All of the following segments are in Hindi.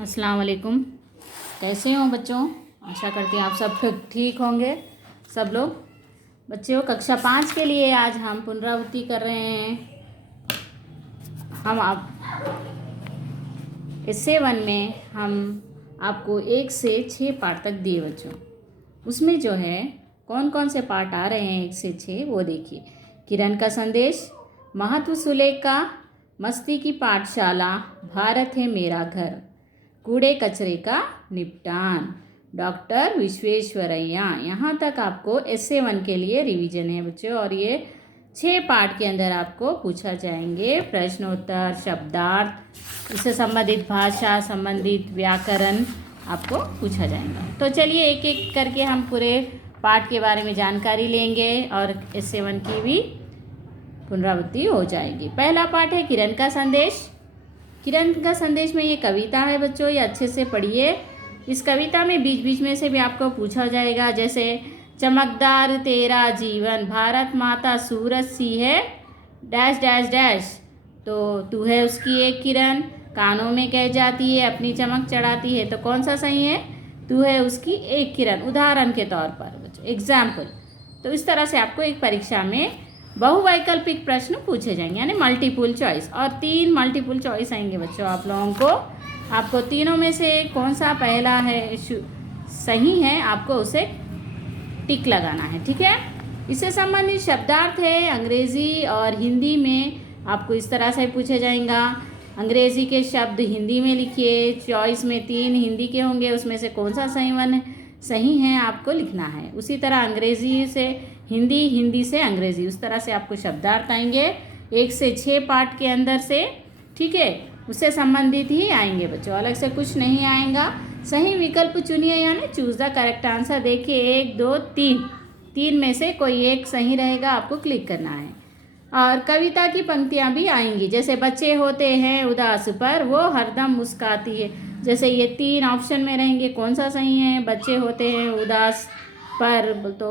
अस्सलाम वालेकुम। कैसे हो बच्चों? आशा करती हूँ आप सब ठीक होंगे। सब लोग बच्चों कक्षा 5 के लिए आज हम पुनरावृत्ति कर रहे हैं। हम आप हिस्से 1 में हम आपको 1 से 6 पाठ तक दिए बच्चों। उसमें जो है कौन कौन से पाठ आ रहे हैं 1 से 6 वो देखिए। किरण का संदेश, महत्व सुलेख का, मस्ती की पाठशाला, भारत है मेरा घर, कूड़े कचरे का निपटान, डॉक्टर विश्वेश्वरैया। यहाँ तक आपको एस्से 1 के लिए रिवीजन है बच्चों। और ये 6 पार्ट के अंदर आपको पूछा जाएंगे प्रश्नोत्तर, शब्दार्थ, इससे संबंधित भाषा, संबंधित व्याकरण आपको पूछा जाएगा। तो चलिए एक एक करके हम पूरे पाठ के बारे में जानकारी लेंगे और एस्से 1 की भी पुनरावृत्ति हो जाएगी। पहला पाठ है किरण का संदेश। किरण का संदेश में ये कविता है बच्चों, ये अच्छे से पढ़िए। इस कविता में बीच बीच में से भी आपको पूछा जाएगा, जैसे चमकदार तेरा जीवन, भारत माता सूरज सी है, डैश डैश डैश, तो तू है उसकी एक किरण, कानों में कह जाती है अपनी चमक चढ़ाती है, तो कौन सा सही है? तू है उसकी एक किरण, उदाहरण के तौर पर बच्चों, एग्जाम्पल। तो इस तरह से आपको एक परीक्षा में बहुवैकल्पिक प्रश्न पूछे जाएंगे, यानी मल्टीपल चॉइस, और 3 मल्टीपल चॉइस आएंगे बच्चों आप लोगों को। आपको तीनों में से कौन सा पहला है सही है, आपको उसे टिक लगाना है, ठीक है। इससे संबंधित शब्दार्थ है अंग्रेजी और हिंदी में, आपको इस तरह से पूछा जाएगा। अंग्रेजी के शब्द हिंदी में लिखिए, चॉइस में 3 हिंदी के होंगे, उसमें से कौन सा सही है आपको लिखना है। उसी तरह अंग्रेजी से हिंदी, हिंदी से अंग्रेजी, उस तरह से आपको शब्दार्थ आएंगे 1 से 6 पाठ के अंदर से, ठीक है। उससे संबंधित ही आएंगे बच्चों, अलग से कुछ नहीं आएगा। सही विकल्प चुनिए, यानी चूज द करेक्ट आंसर। देखिए 1 2 3 में से कोई एक सही रहेगा, आपको क्लिक करना है। और कविता की पंक्तियाँ भी आएंगी, जैसे बच्चे होते हैं उदास पर वो हरदम मुस्काती है, जैसे ये 3 ऑप्शन में रहेंगे, कौन सा सही है? बच्चे होते हैं उदास पर तो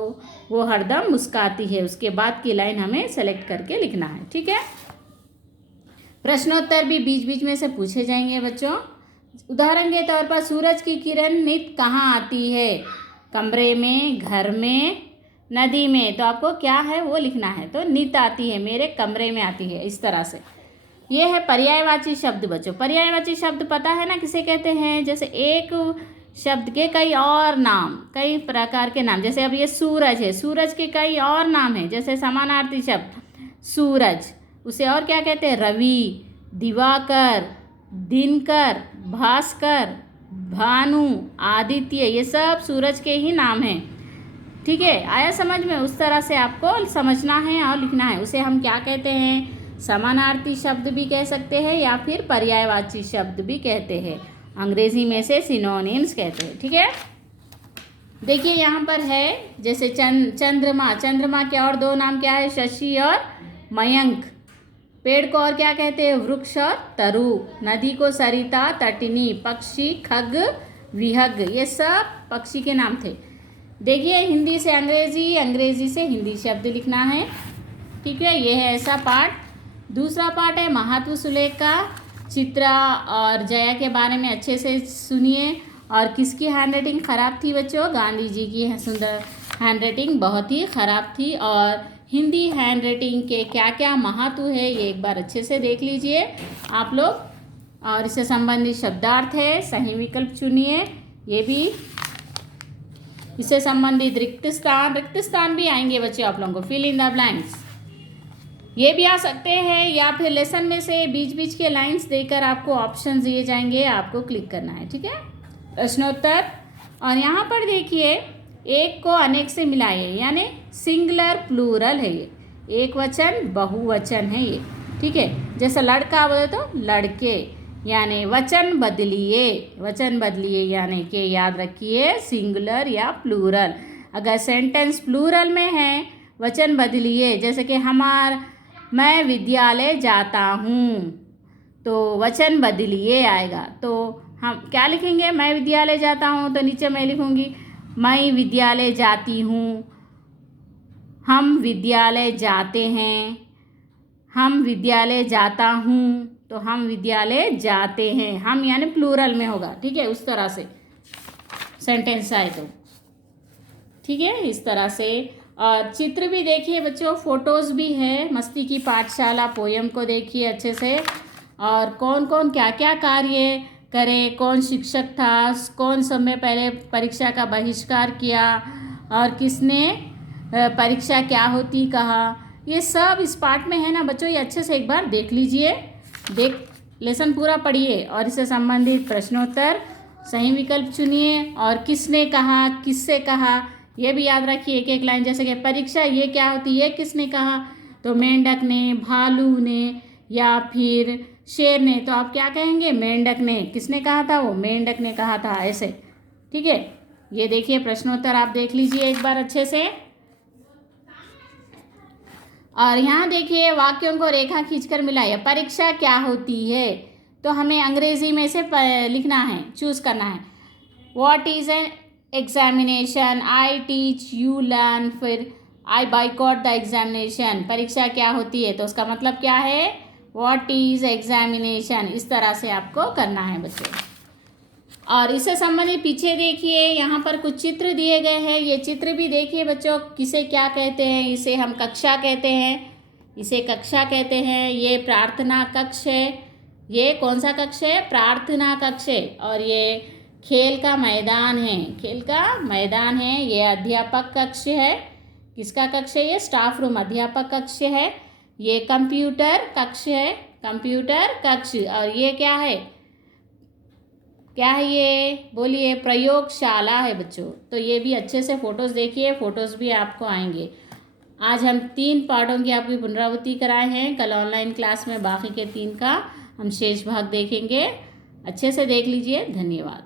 वो हरदम मुस्काती है, उसके बाद की लाइन हमें सेलेक्ट करके लिखना है, ठीक है। प्रश्नोत्तर भी बीच बीच में से पूछे जाएंगे बच्चों। उदाहरण के तौर पर सूरज की किरण नित कहाँ आती है? कमरे में, घर में, नदी में, तो आपको क्या है वो लिखना है। तो नित आती है, मेरे कमरे में आती है, इस तरह से। ये है पर्यायवाची शब्द बच्चों। पर्यायवाची शब्द पता है ना किसे कहते हैं? जैसे एक शब्द के कई और नाम, कई प्रकार के नाम, जैसे अब ये सूरज है, सूरज के कई और नाम हैं, जैसे समानार्थी शब्द सूरज, उसे और क्या कहते हैं? रवि, दिवाकर, दिनकर, भास्कर, भानु, आदित्य, ये सब सूरज के ही नाम हैं, ठीक है। आया समझ में? उस तरह से आपको समझना है और लिखना है। उसे हम क्या कहते हैं? समानार्थी शब्द भी कह सकते हैं या फिर पर्यायवाची शब्द भी कहते हैं। अंग्रेजी में से सिनोनिम्स कहते हैं, ठीक है। देखिए यहाँ पर है, जैसे चंद्रमा, चंद्रमा के और 2 नाम क्या है? शशि और मयंक। पेड़ को और क्या कहते हैं? वृक्ष और तरु। नदी को सरिता, तटिनी। पक्षी खग, विहग, ये सब पक्षी के नाम थे। देखिए हिंदी से अंग्रेजी, अंग्रेजी से हिंदी शब्द लिखना है, ठीक है। ये है ऐसा पाठ। दूसरा पाठ है महत्व सुलेख का। चित्रा और जया के बारे में अच्छे से सुनिए। और किसकी हैंडराइटिंग ख़राब थी बच्चों? गांधी जी की सुंदर हैंडराइटिंग बहुत ही ख़राब थी। और हिंदी हैंडराइटिंग के क्या क्या महत्व है ये एक बार अच्छे से देख लीजिए आप लोग। और इससे संबंधित शब्दार्थ है, सही विकल्प चुनिए। ये भी इससे संबंधित रिक्त स्थान भी आएंगे बच्चे आप लोगों को, फिल इन द ब्लैंक्स, ये भी आ सकते हैं, या फिर लेसन में से बीच बीच के लाइंस देकर आपको ऑप्शन दिए जाएंगे, आपको क्लिक करना है, ठीक है। प्रश्नोत्तर, और यहाँ पर देखिए एक को अनेक से मिलाइए, यानी सिंगुलर प्लूरल है ये, एक वचन बहुवचन है ये, ठीक है। जैसे लड़का बोले तो लड़के, यानी वचन बदलिए, वचन बदलिए, यानी कि याद रखिए सिंगुलर या प्लूरल। अगर सेंटेंस प्लूरल में है, वचन बदलिए, जैसे कि मैं विद्यालय जाता हूँ, तो वचन बदलिए आएगा। तो हम क्या लिखेंगे? मैं विद्यालय जाता हूँ, तो नीचे मैं लिखूँगी मैं विद्यालय जाती हूँ, हम विद्यालय जाते हैं, हम विद्यालय जाता हूँ, तो हम विद्यालय जाते हैं। हम यानी प्लूरल में होगा, ठीक है, उस तरह से सेंटेंस आए तो, ठीक है, इस तरह से। और चित्र भी देखिए बच्चों, फोटोज़ भी है। मस्ती की पाठशाला पोयम को देखिए अच्छे से, और कौन कौन क्या क्या कार्य करे, कौन शिक्षक था, कौन समय पहले परीक्षा का बहिष्कार किया, और किसने परीक्षा क्या होती कहा, ये सब इस पाठ में है ना बच्चों। ये अच्छे से एक बार देख लीजिए, लेसन पूरा पढ़िए और इससे संबंधित प्रश्नोत्तर, सही विकल्प चुनिए, और किसने कहा, किससे कहा, ये भी याद रखिए एक एक लाइन। जैसे कि परीक्षा ये क्या होती है, किसने कहा, तो मेंढक ने, भालू ने, या फिर शेर ने, तो आप क्या कहेंगे, मेंढक ने। किसने कहा था, वो मेंढक ने कहा था, ऐसे, ठीक है। ये देखिए प्रश्नोत्तर आप देख लीजिए एक बार अच्छे से। और यहाँ देखिए वाक्यों को रेखा खींचकर मिलाइए। परीक्षा क्या होती है, तो हमें अंग्रेजी में से लिखना है, चूज करना है। What is an examination, I teach you learn, फिर आई बाइकॉट द एग्जामिनेशन। परीक्षा क्या होती है, तो उसका मतलब क्या है, व्हाट इज एग्जामिनेशन। इस तरह से आपको करना है बच्चों। और इससे संबंधित पीछे देखिए यहाँ पर कुछ चित्र दिए गए हैं। ये चित्र भी देखिए बच्चों, किसे क्या कहते हैं। इसे हम कक्षा कहते हैं, इसे कक्षा कहते हैं। ये प्रार्थना कक्ष है। ये कौन सा कक्ष है, प्रार्थना कक्ष है। और ये खेल का मैदान है, खेल का मैदान है। ये अध्यापक कक्ष है। किसका कक्ष है, ये स्टाफ रूम, अध्यापक कक्ष है। ये कंप्यूटर कक्ष है, कंप्यूटर कक्ष। और ये क्या है, क्या है ये, बोलिए, प्रयोगशाला है बच्चों। तो ये भी अच्छे से फोटोज़ देखिए, फोटोज़ भी आपको आएंगे। आज हम 3 पार्टों की आपकी पुनरावृत्ति कराए हैं। कल ऑनलाइन क्लास में बाकी के 3 का हम शेष भाग देखेंगे। अच्छे से देख लीजिए। धन्यवाद।